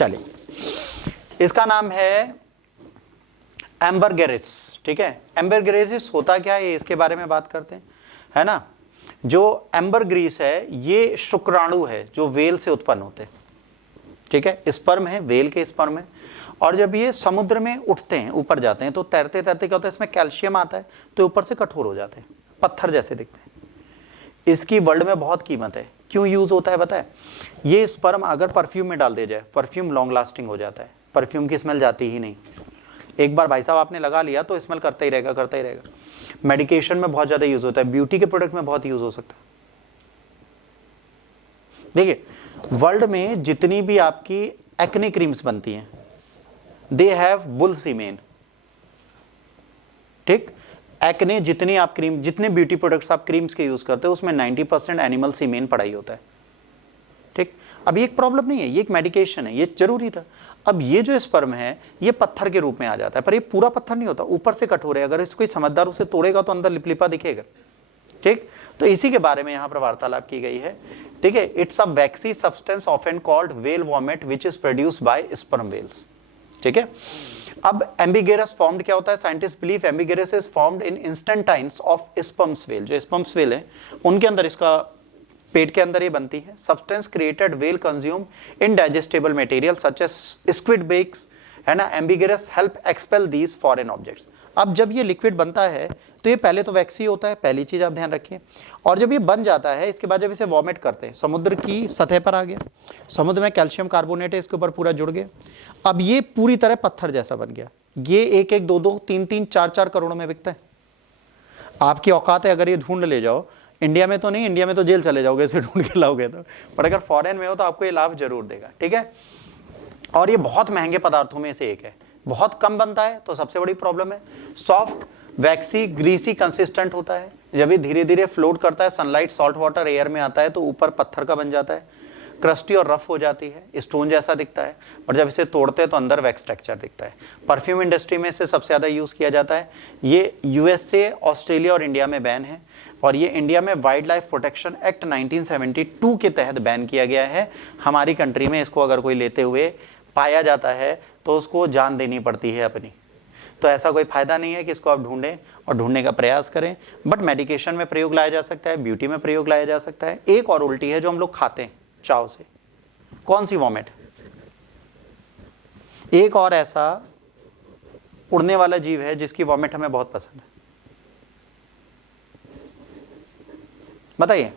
चलिए, इसका नाम है एम्बरगेरिस, ठीक है। एम्बरगेरिस होता क्या है इसके बारे में बात करते हैं, है ना। जो एम्बरग्रीस है ये शुक्राणु है जो वेल से उत्पन्न होते हैं, ठीक है। स्पर्म है, वेल के स्पर्म है, और जब ये समुद्र में उठते हैं, ऊपर जाते हैं, तो तैरते तैरते क्या होता है, इसमें कैल्शियम आता है तो ऊपर से कठोर हो जाते हैं, पत्थर जैसे दिखते हैं। इसकी वर्ल्ड में बहुत कीमत है। क्यों यूज होता है पता है? ये स्पर्म अगर परफ्यूम में डाल दिया जाए, परफ्यूम लॉन्ग लास्टिंग हो जाता है, परफ्यूम की स्मेल जाती ही नहीं। एक बार भाई साहब आपने लगा लिया तो स्मेल करता ही रहेगा, करता ही रहेगा। मेडिकेशन में बहुत ज्यादा यूज होता है, ब्यूटी के प्रोडक्ट में बहुत यूज हो सकता है। देखिए, वर्ल्ड में जितनी भी आपकी एक्ने क्रीम्स बनती हैं, दे हैव बुल सीमेन, ठीक। एक्ने जितनी आप क्रीम, जितने ब्यूटी प्रोडक्ट्स आप क्रीम्स के यूज करते हो उसमें 90% एनिमल सीमेन पड़ा ही होता है, ठीक। अब ये एक प्रॉब्लम नहीं है, ये एक मेडिकेशन है, ये जरूरी था। अब ये जो स्पर्म है ये पत्थर के रूप में आ जाता है, पर ये पूरा पत्थर नहीं होता, ऊपर से कठोर है। अगर इसको कोई समझदार उसे तोड़ेगा तो अंदर लिपलिपा दिखेगा, ठीक। तो इसी के बारे में यहां पर वार्तालाप की गई है, ठीक है। It's a waxy substance often called whale vomit which is produced by sperm whales, ठीक है। अब एम्बिगेरस फॉर्म्ड क्या होता है? Scientist believe ambergris is formed in intestines of sperms whale. जो स्पर्म्स व्हेल है उनके अंदर, इसका पेट के अंदर ये बनती है। Substance created whale consume indigestible material such as squid beaks, है ना। Ambergris help expel these foreign objects. अब जब ये लिक्विड बनता है तो ये पहले तो वैक्सी होता है, पहली चीज आप ध्यान रखिए। और जब ये बन जाता है, इसके बाद जब इसे वॉमिट करते हैं, समुद्र की सतह पर आ गया, समुद्र में कैल्शियम कार्बोनेट है, इसके ऊपर पूरा जुड़ गया। अब ये पूरी तरह पत्थर जैसा बन गया। ये 1-1, 2-2, 3-3, 4-4 करोड़ में बिकता है। आपकी औकात है, अगर ये ढूंढ ले जाओ, इंडिया में तो नहीं, इंडिया में तो जेल चले जाओगे इसे ढूंढ के लाओगे तो, पर अगर फॉरेन में हो तो आपको ये लाभ जरूर देगा, ठीक है। और ये बहुत महंगे पदार्थों में से एक है, बहुत कम बनता है तो सबसे बड़ी प्रॉब्लम है। सॉफ्ट, वैक्सी, ग्रीसी कंसिस्टेंट होता है। जब ये धीरे धीरे फ्लोट करता है, सनलाइट, सॉल्ट वाटर, एयर में आता है तो ऊपर पत्थर का बन जाता है, क्रस्टी और रफ हो जाती है, स्टोन जैसा दिखता है। और जब इसे तोड़ते हैं तो अंदर वैक्स टेक्सचर दिखता है। परफ्यूम इंडस्ट्री में इसे सबसे ज्यादा यूज किया जाता है। ये यूएसए, ऑस्ट्रेलिया और इंडिया में बैन है, और ये इंडिया में वाइल्ड लाइफ प्रोटेक्शन एक्ट 1972 के तहत बैन किया गया है। हमारी कंट्री में इसको अगर कोई लेते हुए पाया जाता है तो उसको जान देनी पड़ती है अपनी। तो ऐसा कोई फायदा नहीं है कि इसको आप ढूंढें और ढूंढने का प्रयास करें। बट मेडिकेशन में प्रयोग लाया जा सकता है, ब्यूटी में प्रयोग लाया जा सकता है। एक और उल्टी है जो हम लोग खाते हैं चाव से, कौन सी? वॉमिट। एक और ऐसा उड़ने वाला जीव है जिसकी वॉमिट हमें बहुत पसंद है, बताइए।